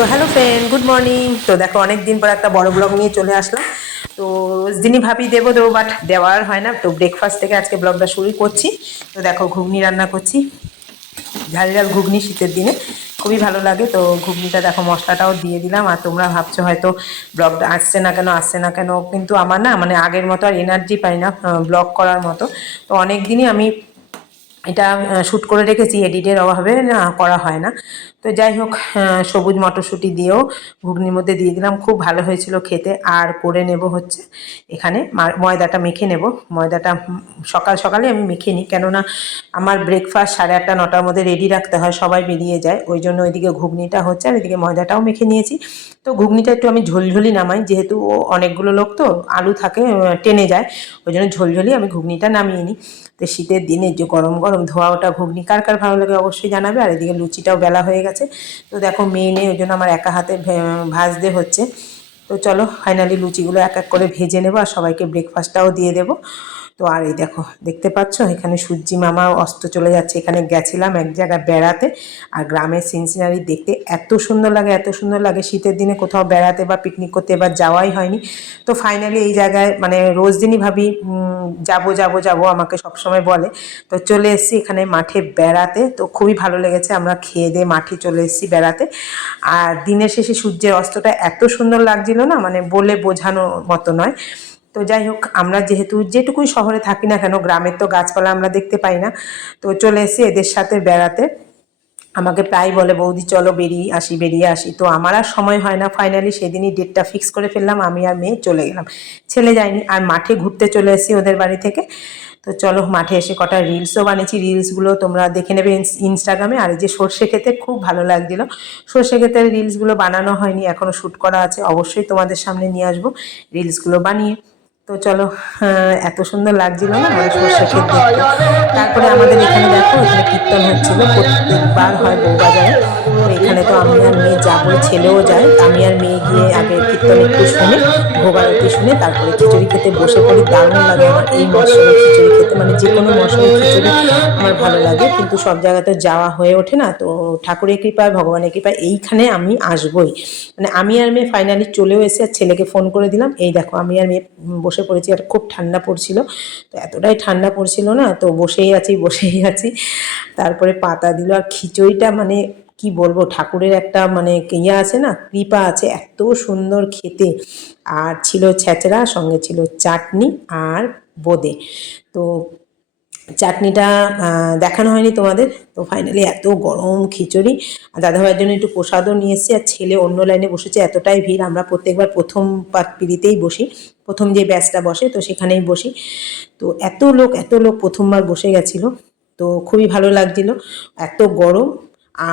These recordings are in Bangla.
তো হ্যালো ফ্রেন্ড, গুড মর্নিং। তো দেখো অনেক দিন পর একটা বড় ব্লগ নিয়ে চলে আসলাম। তো রোজ দিনই ভাবি দেবো বাট দেওয়ার হয় না। তো ব্রেকফাস্ট থেকে আজকে ব্লগটা শুরু করছি। তো দেখো ঘুগনি রান্না করছি, ঝাল ঝাল ঘুগনি, শীতের দিনে খুবই ভালো লাগে। তো ঘুগনিটা দেখো মশলাটাও দিয়ে দিলাম। আর তোমরা ভাবছো হয়তো ব্লগটা আসছে না কেন, কিন্তু আমার না মানে আগের মতো আর এনার্জি পাই না ব্লগ করার মতো। তো অনেক দিনই আমি এটা শ্যুট করে রেখেছি, এডিটের অভাবে না করা হয় না। তো যাই হোক, সবুজ মটরশুঁটি দিয়েও ঘুগনির মধ্যে দিয়ে দিলাম, খুব ভালো হয়েছিল খেতে। আর করে নেব হচ্ছে এখানে ময়দাটা মেখে নেব। ময়দাটা সকাল সকালে আমি মেখে নিই, কেননা আমার ব্রেকফাস্ট 8:30 9টার মধ্যে রেডি রাখতে হয়, সবাই বেরিয়ে যায়। ওই জন্য ওইদিকে ঘুগনিটা হচ্ছে আর এদিকে ময়দাটাও মেখে নিয়েছি। তো ঘুগনিটা একটু আমি ঝোলঝোলি নামাই, যেহেতু অনেকগুলো লোক তো আলু থাকে, টেনে যায়। ওই জন্য ঝোলঝোলি আমি ঘুগনিটা নামিয়ে নিই। তো শীতের দিনে যে গরম গরম ধোয়া ওটা ঘুগনি কার কার ভালো লাগে অবশ্যই জানাবে। আর এদিকে লুচিটাও বেলা হয়ে গেছে। তো দেখো মেয়ে নেই, ওই জন্য আমার একা হাতে ভাজতে হচ্ছে। তো চলো ফাইনালি লুচিগুলো এক এক করে ভেজে নেবো আর সবাইকে ব্রেকফাস্টটাও দিয়ে দেবো। তো আর এই দেখো দেখতে পাচ্ছ এখানে সূর্যি মামা অস্ত চলে যাচ্ছে। এখানে গেছিলাম এক জায়গায় বেড়াতে, আর গ্রামের সিনসিনারি দেখতে এত সুন্দর লাগে, এত সুন্দর লাগে। শীতের দিনে কোথাও বেড়াতে বা পিকনিক করতে এবার যাওয়াই হয়নি। তো ফাইনালি এই জায়গায় মানে রোজ দিনই ভাবি যাবো যাবো যাবো, আমাকে সবসময় বলে। তো চলে এসেছি এখানে মাঠে বেড়াতে। তো খুবই ভালো লেগেছে, আমরা খেয়ে দিয়ে মাঠে চলে এসেছি বেড়াতে। আর দিনের শেষে সূর্যের অস্তটা এত সুন্দর লাগছিল না, মানে বলে বোঝানোর মতো নয়। তো যাই হোক, আমরা যেহেতু যেটুকুই শহরে থাকি না কেন, গ্রামের তো গাছপালা আমরা দেখতে পাই না। তো চলে এসেছি এদের সাথে বেড়াতে। আমাকে প্রায় বলে বৌদি চলো বেরিয়ে আসি। তো আমার আর সময় হয় না। ফাইনালি সেদিনই ডেটটা ফিক্স করে ফেললাম, আমি আর মেয়ে চলে গেলাম। ছেলে যায়নি। আর মাঠে ঘুরতে চলে এসেছি ওদের বাড়ি থেকে। তো চলো মাঠে এসে কটা রিলসও বানিয়েছি, রিলসগুলো তোমরা দেখে নেবে ইনস্টাগ্রামে। আর এই যে সর্ষে খেতে খুব ভালো লাগছিলো। সর্ষে ক্ষেতের রিলসগুলো বানানো হয়নি, এখনও শ্যুট করা আছে, অবশ্যই তোমাদের সামনে নিয়ে আসবো রিলসগুলো বানিয়ে। তো চলো, এত সুন্দর লাগছিল না মানে সর্ষে ক্ষেত দেখতে। তারপরে আমাদের এখানে দেখো এখানে কীর্তন হচ্ছিল, প্রত্যেকবার হয় বউবাজারে। তো এখানে তো আমি আর মেয়ে যাবোই, ছেলেও যায়। আমি আর মেয়ে গিয়ে আগে কীর্তন একটু শুনে, ভোগ আরতি শুনে তারপরে খিচুড়ি খেতে বসে পড়ি। দারুণ লাগে আমার এই মরশুমে খিচুড়ি খেতে, মানে যে কোনো মরশুমে খিচুড়ি আমার ভালো লাগে। কিন্তু সব জায়গাতে যাওয়া হয়ে ওঠে না। তো ঠাকুরের কৃপায়, ভগবানের কৃপায় এইখানে আমি আসবই। মানে আমি আর মেয়ে ফাইনালি চলেও এসে আর ছেলেকে ফোন করে দিলাম। এই দেখো আমি আর মেয়ে বসে পড়েছি। আর খুব ঠান্ডা পড়ছিল, তো এতটাই ঠান্ডা পড়ছিল না, তো বসেই আছি। তারপরে পাতা দিল আর খিচুড়িটা মানে কি বলবো, ঠাকুরের একটা মানে ইয়ে আছে না, কৃপা আছে, এত সুন্দর খেতে। আর ছিল ছেঁচড়া, সঙ্গে ছিল চাটনি আর বোঁদে। তো চাটনিটা দেখানো হয়নি তোমাদের। তো ফাইনালি এত গরম খিচুড়ি। আর দাদাভাইয়ের জন্য একটু প্রসাদও নিয়ে এসেছি। আর ছেলে অন্য লাইনে বসেছে, এতটাই ভিড়। আমরা প্রত্যেকবার প্রথম পিঁড়িতেই বসি, প্রথম যে ব্যাচটা বসে তো সেখানেই বসি। তো এত লোক প্রথমবার বসে গেছিলো। তো খুবই ভালো লাগছিল, এত গরম।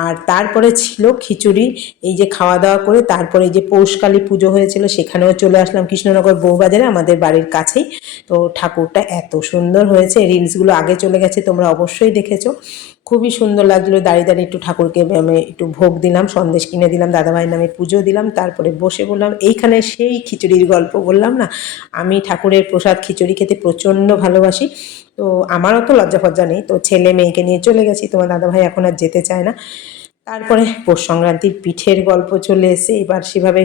আর তারপরে ছিল খিচুড়ি। এই যে খাওয়া দাওয়া করে তারপরে এই যে পৌষকালী পুজো হয়েছিল, সেখানেও চলে আসলাম কৃষ্ণনগর বউবাজারে, আমাদের বাড়ির কাছেই। তো ঠাকুরটা এত সুন্দর হয়েছে, রিলসগুলো আগে চলে গেছে, তোমরা অবশ্যই দেখেছো। খুবই সুন্দর লাগছিলো। দাঁড়িয়ে দাঁড়িয়ে একটু ঠাকুরকে আমি একটু ভোগ দিলাম, সন্দেশ কিনে দিলাম, দাদাভাইয়ের নামে পুজো দিলাম, তারপরে বসে বললাম। এইখানে সেই খিচুড়ির গল্প বললাম না, আমি ঠাকুরের প্রসাদ খিচুড়ি খেতে প্রচণ্ড ভালোবাসি। তো আমারও তো লজ্জা ফজ্জা নেই। তো ছেলে মেয়েকে নিয়ে চলে গেছি, তোমার দাদাভাই এখন আর যেতে চায় না। তারপরে পৌষ সংক্রান্তির পিঠের গল্প চলে এসে, এবার সেভাবে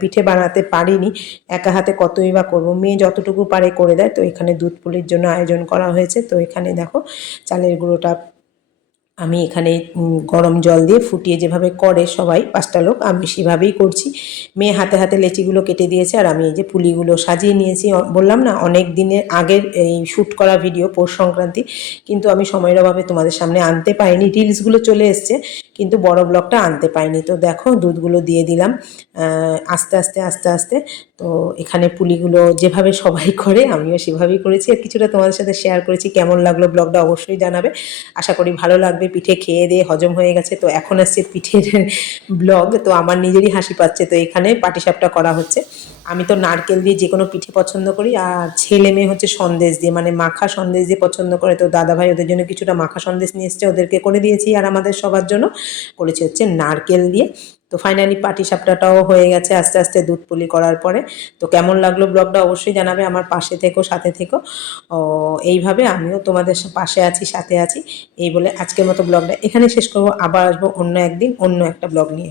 পিঠে বানাতে পারিনি, একা হাতে কতই বা করবো। মেয়ে যতটুকু পারে করে দেয়। তো এখানে দুধ পুলির জন্য আয়োজন করা হয়েছে। তো এখানে দেখো চালের গুঁড়োটা আমি এখানে গরম জল দিয়ে ফুটিয়ে যেভাবে করে সবাই 5টা লোক, আমি সেভাবেই করছি। মেয়ে হাতে হাতে লেচিগুলো কেটে দিয়েছে, আর আমি এই যে পুলিগুলো সাজিয়ে নিয়েছি। বললাম না অনেক দিনের আগের এই শ্যুট করা ভিডিও পৌষ সংক্রান্তি, কিন্তু আমি সময়ের অভাবে তোমাদের সামনে আনতে পারিনি। রিলসগুলো চলে এসছে কিন্তু বড় ব্লগটা আনতে পারিনি। তো দেখো দুধগুলো দিয়ে দিলাম আস্তে আস্তে। তো এখানে পুলিগুলো যেভাবে সবাই করে আমিও সেভাবেই করেছি, আর কিছুটা তোমাদের সাথে শেয়ার করেছি। কেমন লাগলো ব্লগটা অবশ্যই জানাবে, আশা করি ভালো লাগবে। পিঠে খেয়ে দিয়ে হজম হয়ে গেছে, তো এখন আসছে পিঠের ব্লগ। তো আমার নিজেরই হাসি পাচ্ছে। তো এখানে পাটিসাপটা করা হচ্ছে। আমি তো নারকেল দিয়ে যে কোনো পিঠে পছন্দ করি, আর ছেলে মেয়ে হচ্ছে সন্দেশ দিয়ে, মানে মাখা সন্দেশ দিয়ে পছন্দ করে। তো দাদাভাই ওদের জন্য কিছুটা মাখা সন্দেশ নিয়ে এসছে, ওদেরকে করে দিয়েছি। আর আমাদের সবার জন্য করেছি হচ্ছে নারকেল দিয়ে। তো ফাইনালি পাটিসাপটাটাও হয়ে গেছে আস্তে আস্তে দুধ পুলি করার পরে। তো কেমন লাগলো ব্লগটা অবশ্যই জানাবে, আমার পাশে থেকো, সাথে থেকো। ও এইভাবে আমিও তোমাদের পাশে আছি, সাথে আছি। এই বলে আজকের মতো ব্লগটা এখানে শেষ করবো। আবার আসবো অন্য একদিন অন্য একটা ব্লগ নিয়ে।